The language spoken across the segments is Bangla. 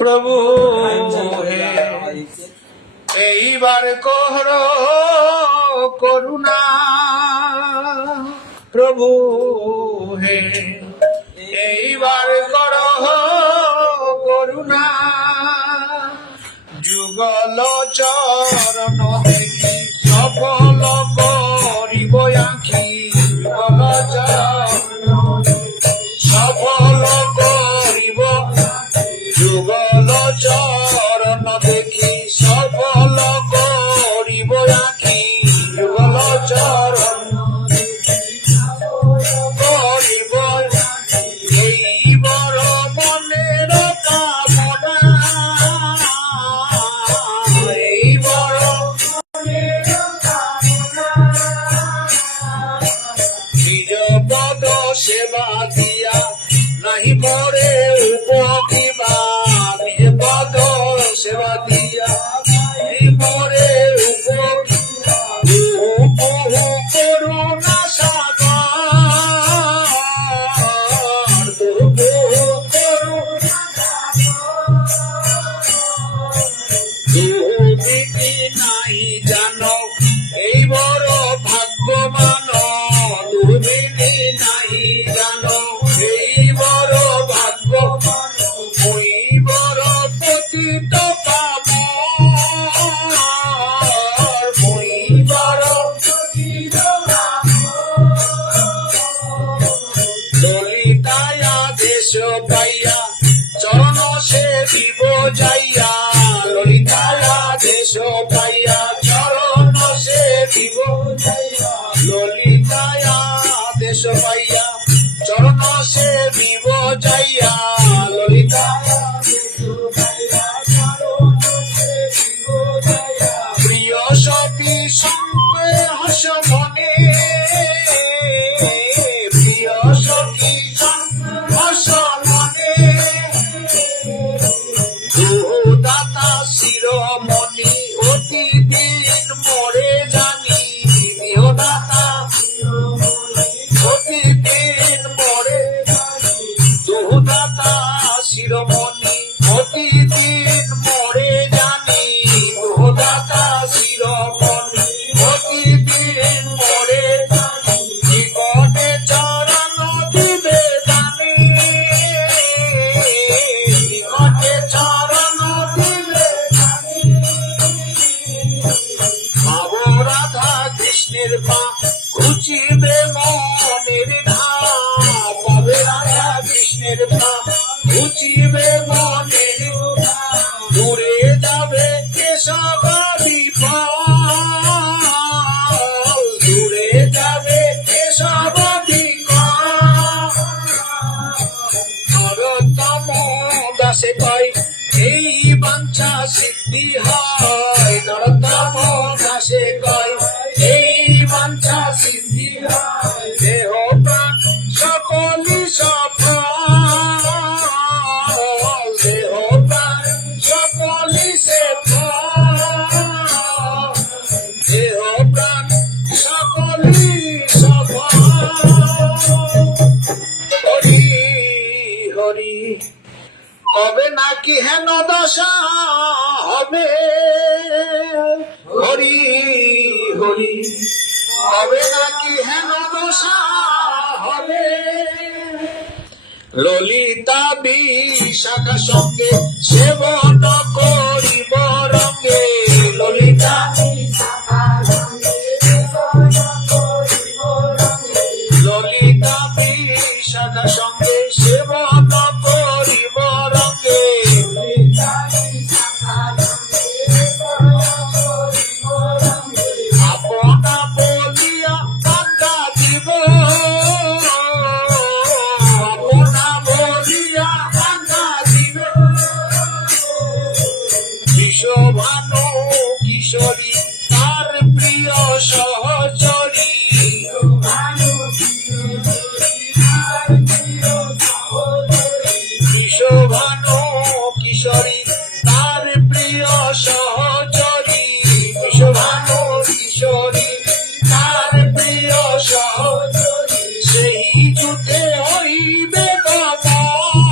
প্রভু এইবার কর করুণা, প্রভু হে এইবার কর করুণা, যুগল চরণ দেখি সফল করিব আখি, যুগল চরণ সফল করিব, যুগল চরণ দেখি সফল করিব আখি, যুগল চরণ করিব এই বড় মনের কামনা, এই বড় মনের কামনা, নিজ পদ সেবা দিয়া নাহি পরে উপকিবা, নিজ পদ সেবা দিয়া নাহি পরে উপকিবা, বহু করুণা সাগর, বহু করুণা দুর্নীতি নাই জানো এই বড় ভাগ্যবান, দুর্নীতি নাই জানো এই বড় ভাগ্যবান, ওই বড় পতিত পামর, ওই বড় পতিত ললিতায়া দেশ পাইয়া চরণ সে দিব যাইয়া, ললিতায়া দেশ পাইয়া চরণ সে দিব যাইয়া, ললিতায়া দেশ পাইয়া চরণ সে দিব যাইয়া, ললিতায়া দেশ পাইয়া চরণ সে দিব যাইয়া, প্রিয় সতী সঙ্গে হস মনে, প্রিয় সখী সঙ্গে হস মনে, দাতা শিরোমণি অতি দিন মোরে জানি, দাতা অতি দিন মোরে জানি, দাতা শিরোমণি অতি দিন মোরে জানি, দাতা শিরোমণি অতি দিন মোরে জানি, নিকটে চরণ দিবে জানি, নিকটে চরণ দিবে জানি, ভাব রাধা কৃষ্ণের পা ঘুচিবে মনের ধাম, পাবে রাধা কৃষ্ণের পা ঘুচিবে মনের ধাম, দূরে যাবে কেশবাদি ফল, দূরে যাবে কেশবাদি নরোত্তম দাসে কয় এই বাঞ্ছা সিদ্ধি হয়, নরোত্তম দাসে কয় এই বাঞ্ছা সিদ্ধি হয়, দেহ প্রাণ সকলই সফল, দেহ প্রাণ সকলই সে ফল, দেহ প্রাণ সকলই সফল, হরি হরি কবে নাকি হেন দশা হবে, হরি হরি কবে নাকি হেন দশা হবে, ললিতা বিশাখা সঙ্গে সেবন করিব রঙ্গে, ললিতা ললিতা বিশাখা সঙ্গে সেবন করিব রঙ্গে, আপনা বলিয়া কান্দা দিব, আপনা বলিয়া কান্দা দিব, বিশ্বভানু কিশোরী তার প্রিয় সহচরী, বিশ্বভানু কিশোরী তার প্রিয় সহচরী, বিশ্বভানু কিশোরী তার প্রিয় সহচরী, সেই যুদ্ধে হইবে গমন,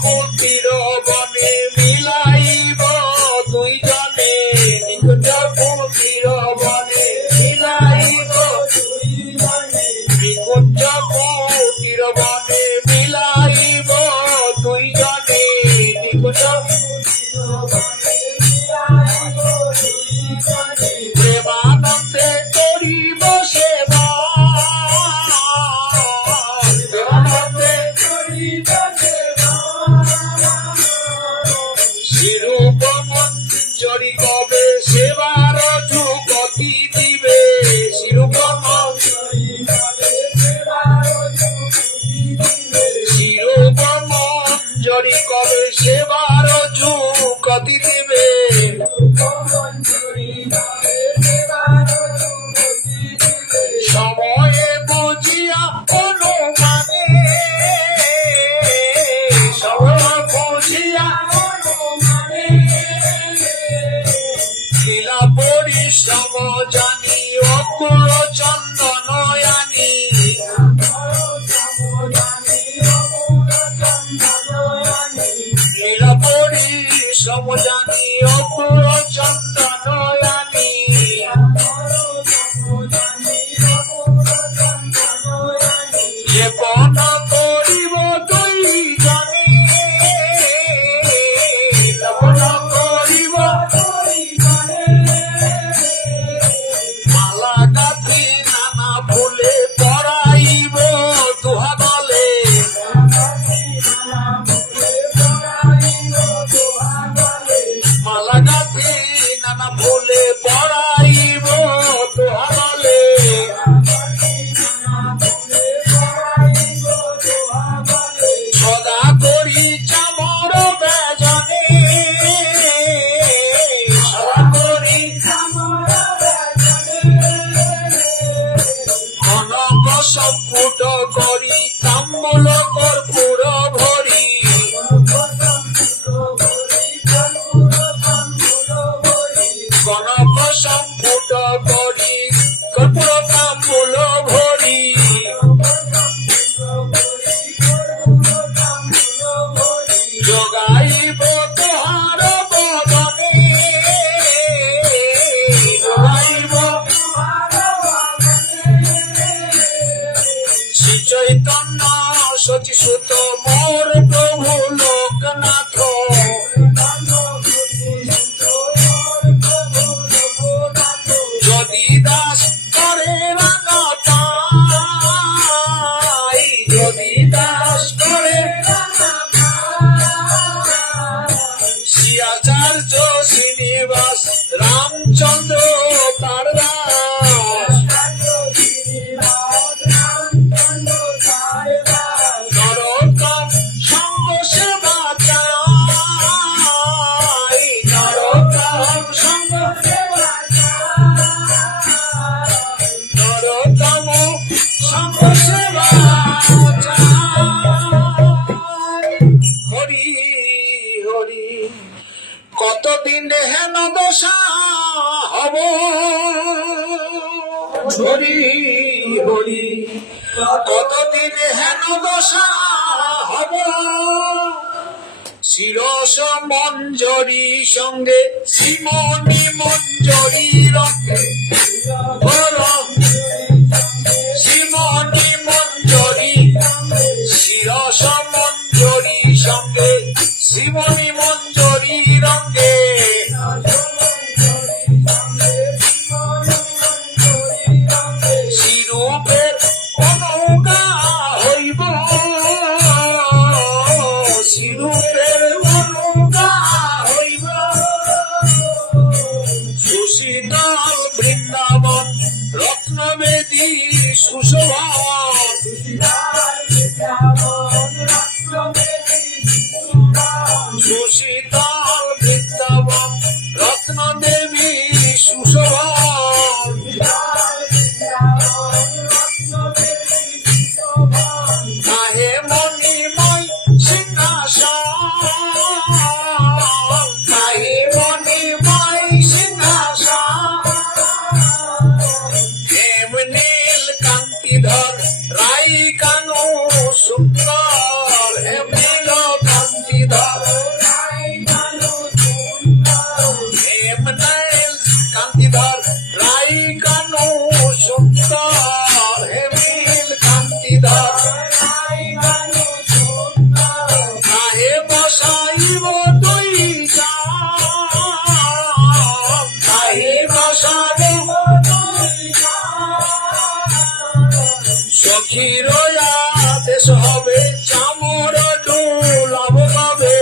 কুটির বনে মিলাইব দুইজনে নিকুঞ্জ কুটির বনে মিলাইব নিকুঞ্জ কুটির বনে মিলাইব দুইজনে নিকুঞ্জ প্রেমানন্দে করিব সেবা প্রেমানন্দে শিরূপ মঞ্জরি কবে সেবার যুগতি দিবে শিরূপ শিরূপ মঞ্জরি কবে সেবার যুগতি দিবে সময়ে বুঝিয়া অনুমানে সময় বুঝিয়া লীলা পরিশ্রম জানি অকুল চন্দনয়ানি লীলা পরিশ্রম জানি অকুল চন্দনয়ানি যে পণ করিব দুইজনে পণ করিব মালা গাঁথি নানা ফুলে পরাইব দুহা গলে মালা গাঁথি নানা ফুলে পরাইব দুহা গলে সদা করি চামর বেজনে সদা করি কনক সম্পুট করি তাম্বুল কর্পূর ভরি কনক সম্পুট করি কর্পূর তাম্বুল ভরি যোগাইব তোহার বদনে যোগাইব শ্রী চৈতন্য সচিসুত মোর প্রভু লোকনাথ যদি দাস করে রাঙাপাই যদি দাস করে শ্রীআচার্য শ্রীনিবাস রামচন্দ্র তার দাস নরোত্তম সঙ্গ সেবা চাই নরোত্তম সঙ্গ নরোত্তম সঙ্গ সেবা চাই হরি হরি কতদিন হেন দশা হব হরি হরি কতদিন হেন দশা হব শিরস মঞ্জরি সঙ্গে শিমনি মঞ্জরি রঙ্গে শিমনি মঞ্জরি শিরস মঞ্জরি সঙ্গে শিমনি মঞ্জরি রঙ্গে শিরূপের অনুগা হইব শিরূপের অনুগা হইব সুশীতল বৃন্দাবন রত্নবেদী সুশোভন সুশীতল বৃন্দাবন রত্নদেবী সুশোভন কাহে মণিময় সিংহাসন কাহে মণিময় সিংহাসন হেম নীল কান্তিধর রাই কানু সুন্দর হেম নীল কান্তি কান্তিধর হেমনাইল কান্তিধর রাই কানু সুন্দর হেমিল কান্তিধর কাহে বসাইব তুই যা কাহে বসাইব সখীর আদেশ হবে চামর ডুলাব কবে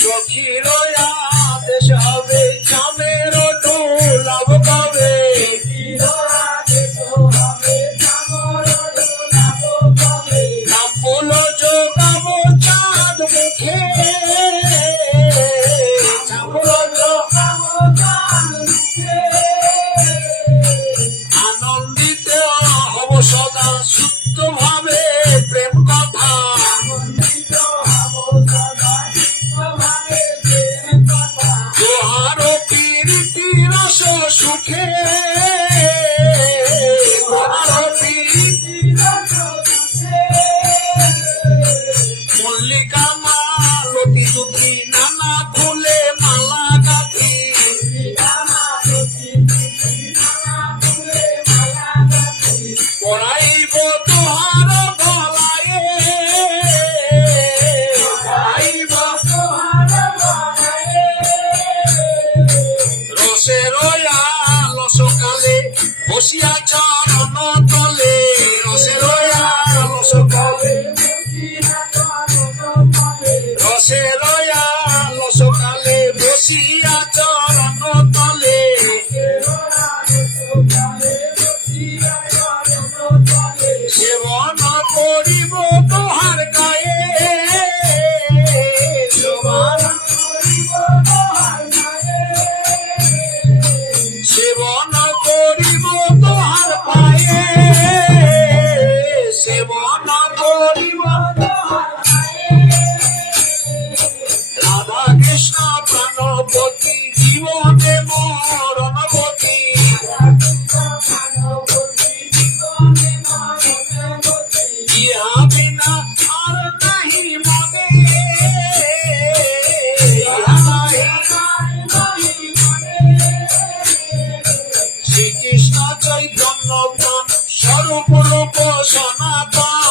সখীর আদেশ হবে চামের ডুলাব কবে নামল যোগাব চাঁদ মুখে চামর আনন্দিত হব সদা শুদ্ধ ভাবে প্রেম কথা তোহার প্রীতি রস সুখে তোহার প্রীতি মল্লিকা মালতী দুটি নানা ফুলে মালা গাঁথি পড়াইব তোহার গলায় পড়াইব রসের লসকালে বসিয়া চরণ তলে রসের লসকালে রসের লসকালে বসিয়া চরণ তলে সেবন করিব তোহার গায়ে সেবন সেবন করিব তোহার পায়ে সেবন করিব রাধা কৃষ্ণ প্রাণপতি জীবনে মরণবতী ইহা বিনা আর নাহি মনে ইহা নাহি শ্রীকৃষ্ণ চৈতন্য প্রাণ স্বরূপ রূপ সনাতন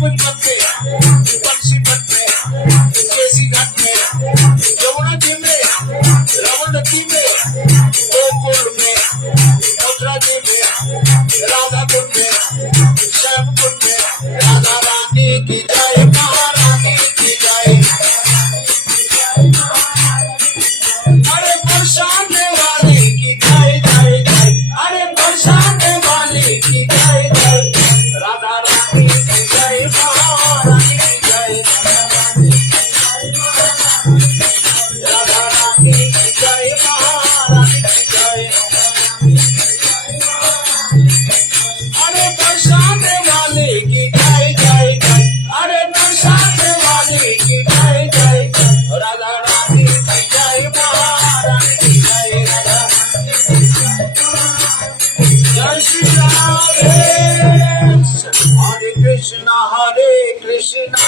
कुछ बनते बंसी बनते केसी घाट में यमुना जी में रमन जी में गोकुल में मथुरा जी में राधा कुंड में श्याम कुंड में राधा रानी की जय महारानी की जय अरे बरसाने वाले की जय जय जय अरे बरसाने वाले की जय जय राधा रानी की जय महारानी की जय राधा रानी की जय महारानी की जय अरे बरसाने वाले की जय जय जय अरे बरसाने वाले की जय जय जय राधा रानी की जय महारानी की जय राधा जय श्री राधे हरे कृष्णा